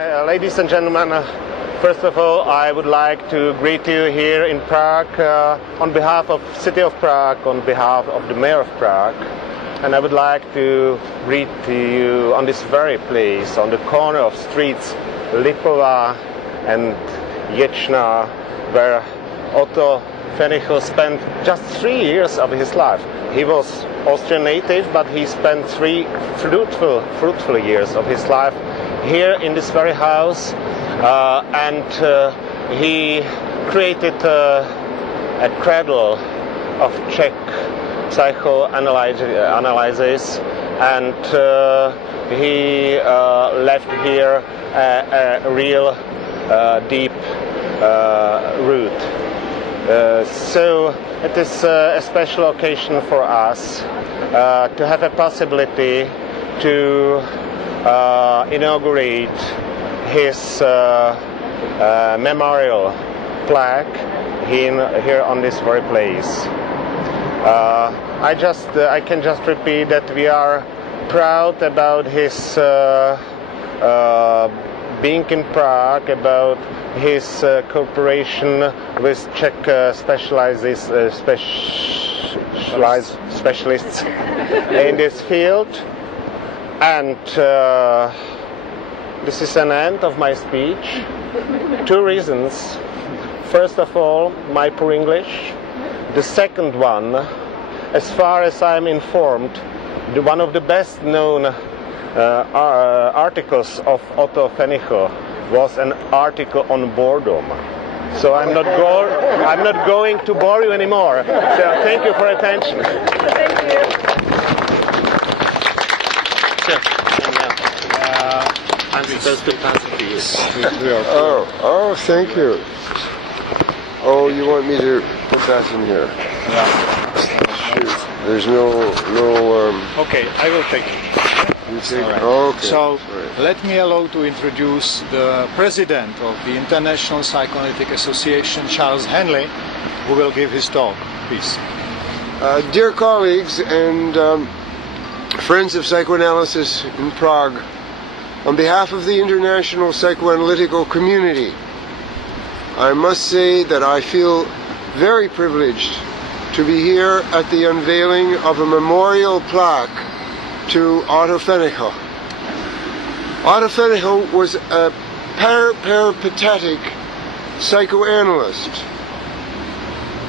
Ladies and gentlemen, first of all, I would like to greet you here in Prague on behalf of City of Prague, on behalf of the Mayor of Prague. And I would like to greet you on this very place, on the corner of streets Lipova and Ječna, where Otto Fenichel spent just 3 years of his life. He was Austrian native, but he spent 3 fruitful years of his life here in this very house, and he created a cradle of Czech psychoanalysis, and he left here a real deep root. So it is a special occasion for us to have a possibility to inaugurate his memorial plaque here on this very place. I can just repeat that we are proud about his being in Prague, about his cooperation with Czech specialists in this field. And this is an end of my speech. 2 reasons. First of all, my poor English. The second one, as far as I'm informed, one of the best known articles of Otto Fenichel was an article on boredom. So I'm not going to bore you anymore. So thank you for attention. Thank you. I'm supposed to pass it to you. Oh, thank you. Oh, you want me to put that in here? Yeah. Shoot. There's no. Okay, I will take it. You take. All right. Okay. So let me allow to introduce the president of the International Psychoanalytic Association, Charles Henley, who will give his talk. Please. Dear colleagues and friends of psychoanalysis in Prague, on behalf of the international psychoanalytical community, I must say that I feel very privileged to be here at the unveiling of a memorial plaque to Otto Fenichel. Otto Fenichel was a peripatetic psychoanalyst,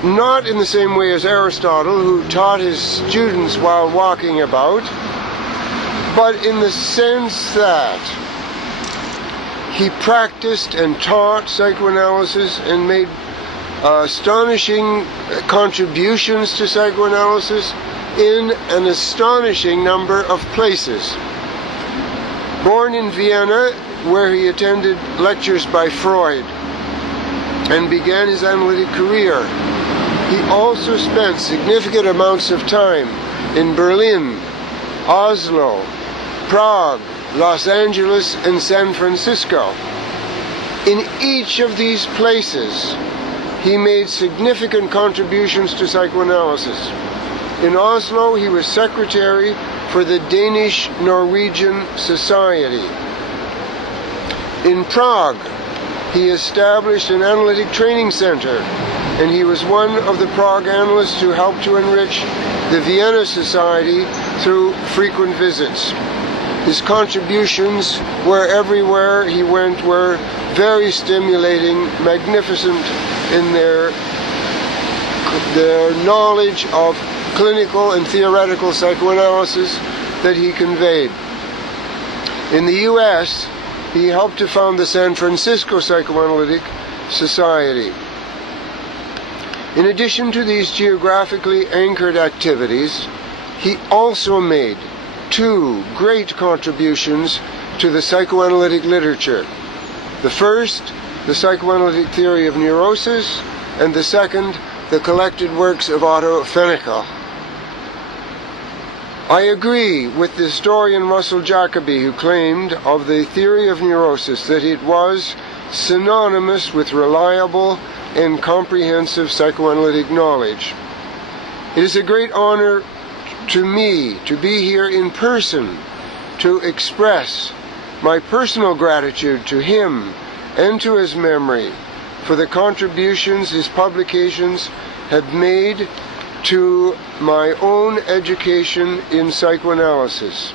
not in the same way as Aristotle, who taught his students while walking about, but in the sense that he practiced and taught psychoanalysis and made astonishing contributions to psychoanalysis in an astonishing number of places. Born in Vienna, where he attended lectures by Freud and began his analytic career, he also spent significant amounts of time in Berlin, Oslo, Prague, Los Angeles, and San Francisco. In each of these places, he made significant contributions to psychoanalysis. In Oslo, he was secretary for the Danish-Norwegian Society. In Prague, he established an analytic training center, and he was one of the Prague analysts who helped to enrich the Vienna Society through frequent visits. His contributions, wherever he went, were very stimulating, magnificent in their knowledge of clinical and theoretical psychoanalysis that he conveyed. In the U.S., he helped to found the San Francisco Psychoanalytic Society. In addition to these geographically anchored activities, he also made 2 great contributions to the psychoanalytic literature. The first, the psychoanalytic theory of neurosis, and the second, the collected works of Otto Fenichel. I agree with the historian Russell Jacoby, who claimed of the theory of neurosis that it was synonymous with reliable and comprehensive psychoanalytic knowledge. It is a great honor to me to be here in person to express my personal gratitude to him and to his memory for the contributions his publications have made to my own education in psychoanalysis.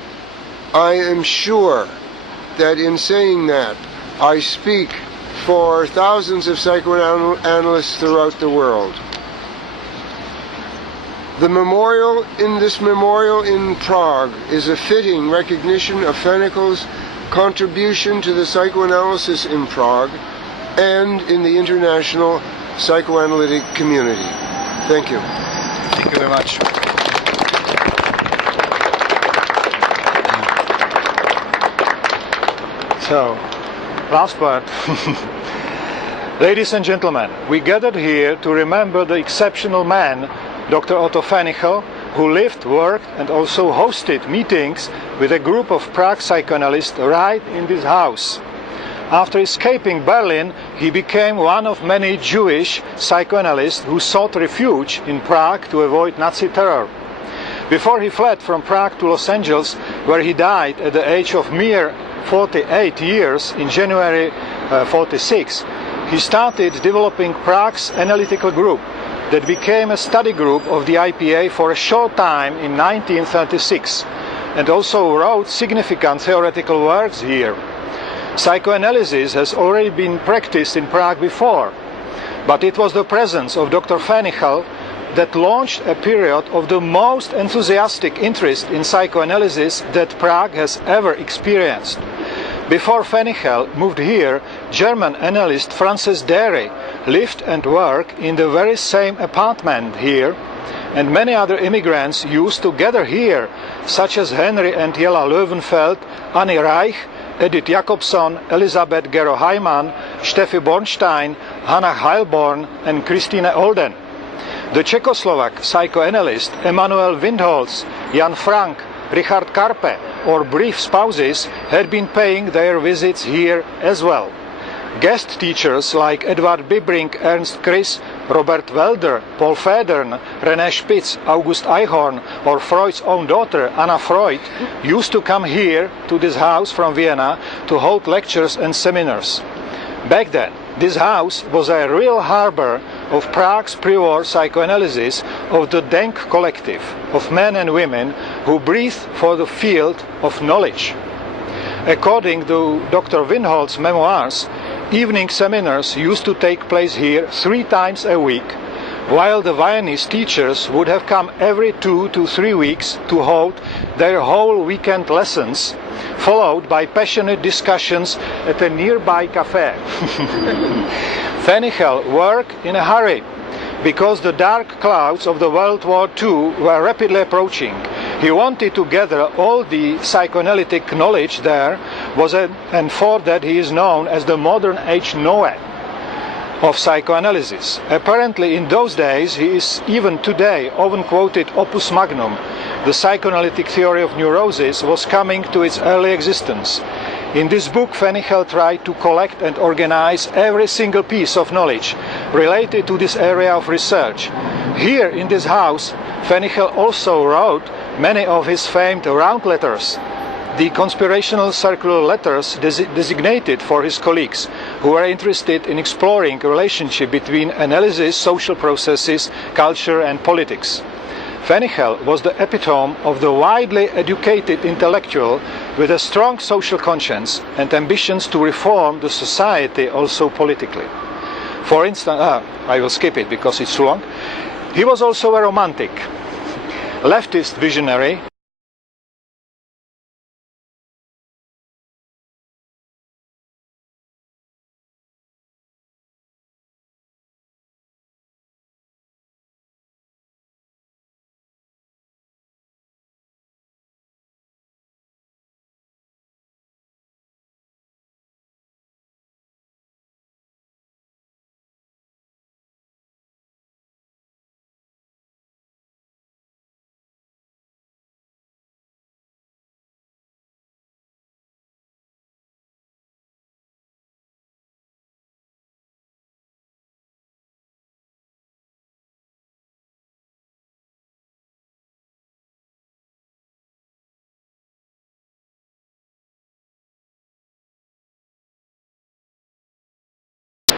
I am sure that in saying that, I speak for thousands of psychoanalysts throughout the world. This memorial in Prague is a fitting recognition of Fenichel's contribution to the psychoanalysis in Prague and in the international psychoanalytic community. Thank you. Thank you very much. So, last part. Ladies and gentlemen, we gathered here to remember the exceptional man, Dr. Otto Fenichel, who lived, worked and also hosted meetings with a group of Prague psychoanalysts right in this house. After escaping Berlin, he became one of many Jewish psychoanalysts who sought refuge in Prague to avoid Nazi terror. Before he fled from Prague to Los Angeles, where he died at the age of mere 48 years in January 46, he started developing Prague's analytical group that became a study group of the IPA for a short time in 1936, and also wrote significant theoretical works here. Psychoanalysis has already been practiced in Prague before, but it was the presence of Dr. Fenichel that launched a period of the most enthusiastic interest in psychoanalysis that Prague has ever experienced. Before Fenichel moved here, German analyst Frances Dehry lived and worked in the very same apartment here, and many other immigrants used to gather here, such as Henry and Jela Löwenfeld, Annie Reich, Edith Jacobson, Elisabeth Gero-Heimann, Steffi Bornstein, Hannah Heilborn and Christine Olden. The Czechoslovak psychoanalyst Emanuel Windholz, Jan Frank, Richard Karpe or brief spouses had been paying their visits here as well. Guest teachers like Edward Bibrink, Ernst Chris, Robert Welder, Paul Federn, René Spitz, August Eichhorn or Freud's own daughter Anna Freud used to come here to this house from Vienna to hold lectures and seminars. Back then, this house was a real harbor of Prague's pre-war psychoanalysis of the Denk collective of men and women who breathed for the field of knowledge. According to Dr. Windholz's memoirs, evening seminars used to take place here 3 times a week, while the Viennese teachers would have come every 2 to 3 weeks to hold their whole weekend lessons, followed by passionate discussions at a nearby cafe. Fenichel worked in a hurry because the dark clouds of the World War II were rapidly approaching. He wanted to gather all the psychoanalytic knowledge there, and for that he is known as the modern age Noah of psychoanalysis. Apparently in those days he is even today often quoted opus magnum. The psychoanalytic theory of neurosis was coming to its early existence. In this book, Fenichel tried to collect and organize every single piece of knowledge related to this area of research. Here in this house, Fenichel also wrote many of his famed round letters, the conspirational circular letters designated for his colleagues who were interested in exploring a relationship between analysis, social processes, culture and politics. Fenichel was the epitome of the widely educated intellectual with a strong social conscience and ambitions to reform the society also politically. For instance, I will skip it because it's too long. He was also a romantic, leftist visionary